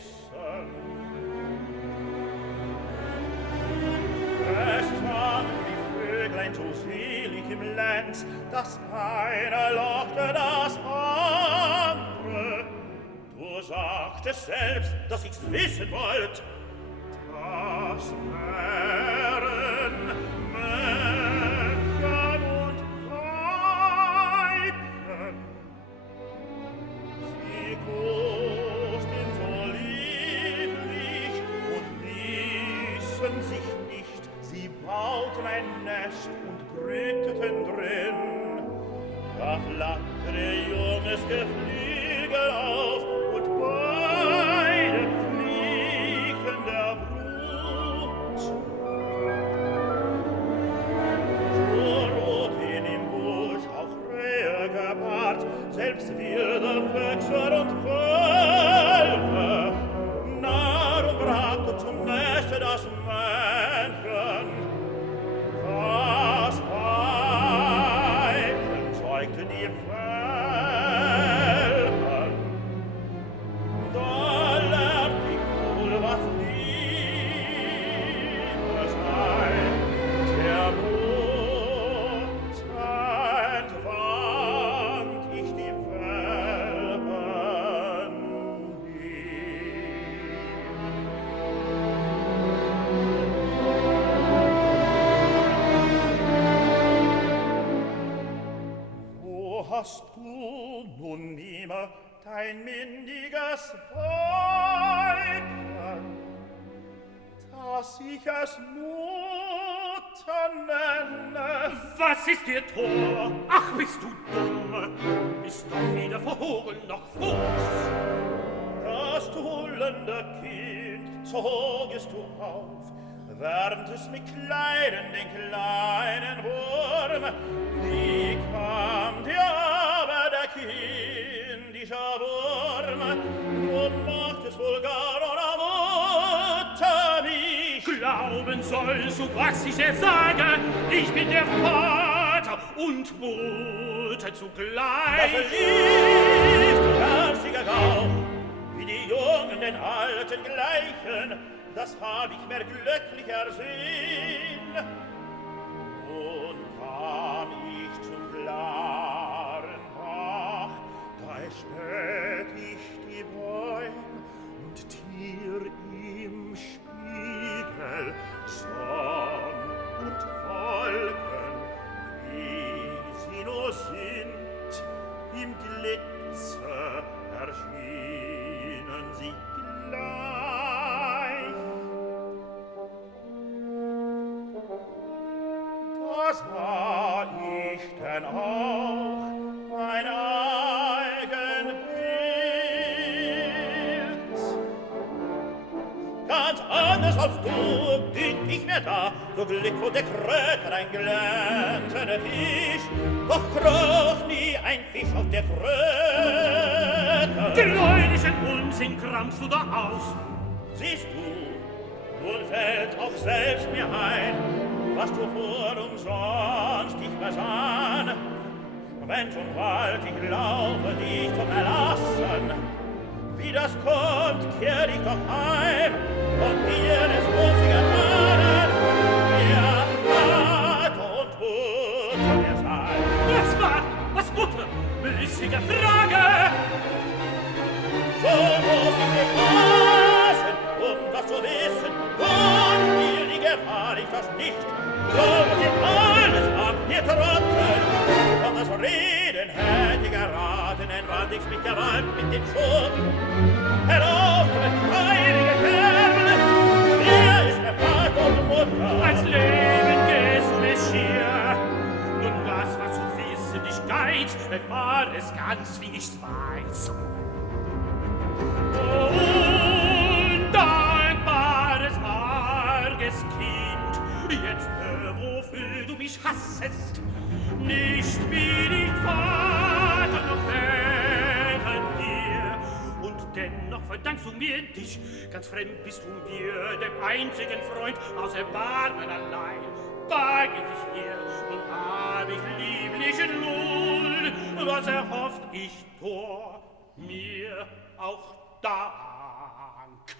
wissen. Es sangen die Vöglein so selig im Lenz, das eine lockte das andere. Du sagtest selbst, dass ich's wissen wollt. Das wären Männchen und Weibchen. Sie kosten so lieblich und ließen sich nicht. Sie bauten ein Nest und brüteten drin. Da flatterte junges Geflügel auf und beide fliegen der Brut. So rot in im Busch auch Rehe gepaart, selbst wilde Füchse und Wölfe. Narum brachte zum Neste das Männchen. Das Weibchen zeugte die Welpen. Da lernt ich wohl, was Liebe sei. Der Mut entwand ich die Welpen lieb. Wo hast du nun nimmer dein mindiges Weibchen, dass ich es Mutter nenne? Was ist dir Tor? Ach, bist du dumm? Ist doch weder verhoren noch Fuß. Das tullende Kind zogest du auf, wärmtest mit Kleiden den kleinen Wurm. Wie kam dir aber der kindische Wurm? Du machtest wohl gar oder Mutter mich. Glauben sollst du, was ich dir sage, ich bin der Vater und Mutter zugleich. Das lief, du garstiger Gauch, wie die Jungen den Alten gleichen, das hab ich mir glücklich ersehn. Nun kam ich zum klaren Bach, da erspäht ich die Bäum und Tier im Spiegel, Sonn und Wolken, wie sie nur sind, im Glitze erschienen sie gleich. Da sah ich denn auch mein eigen Bild. Ganz anders als du dünkt ich mir da, so glitt vor der Kröte ein glänzender Fisch, doch kroch nie ein Fisch auf der Kröte. Gläubischen Unsinn kramst du da aus. Siehst du, nun fällt auch selbst mir ein, was du vor umsonst dich besann. Wenn schon bald ich laufe, dich zu verlassen, wie das kommt, kehr ich doch heim, von dir des muss erfahren, wer Vater und Mutter mir sein. Was Vater, was Mutter? Belissige Frage! So muss ich mich fassen, das zu wissen, und mir die Gefahr ich das nicht. So muss ich alles ab dir trotten, von das Reden hätte ich geraten, entwand ich mich gewalt mit dem Schuft. Herauf, heilige Kerl, wer ist der Vater und Mutter? Als Leben gehst mir schier. Nun was zu wissen dich geiz, erfahr es ganz, wie ich's weiß. Undankbares, arges Kind, jetzt hör, wofür du mich hassest. Nicht bin ich Vater noch wegen dir, und dennoch verdankst du mir dich. Ganz fremd bist du mir, dem einzigen Freund, aus Erbarmen allein. Bag ich hier und hab ich lieblichen Lohn, was erhofft ich vor mir auch da.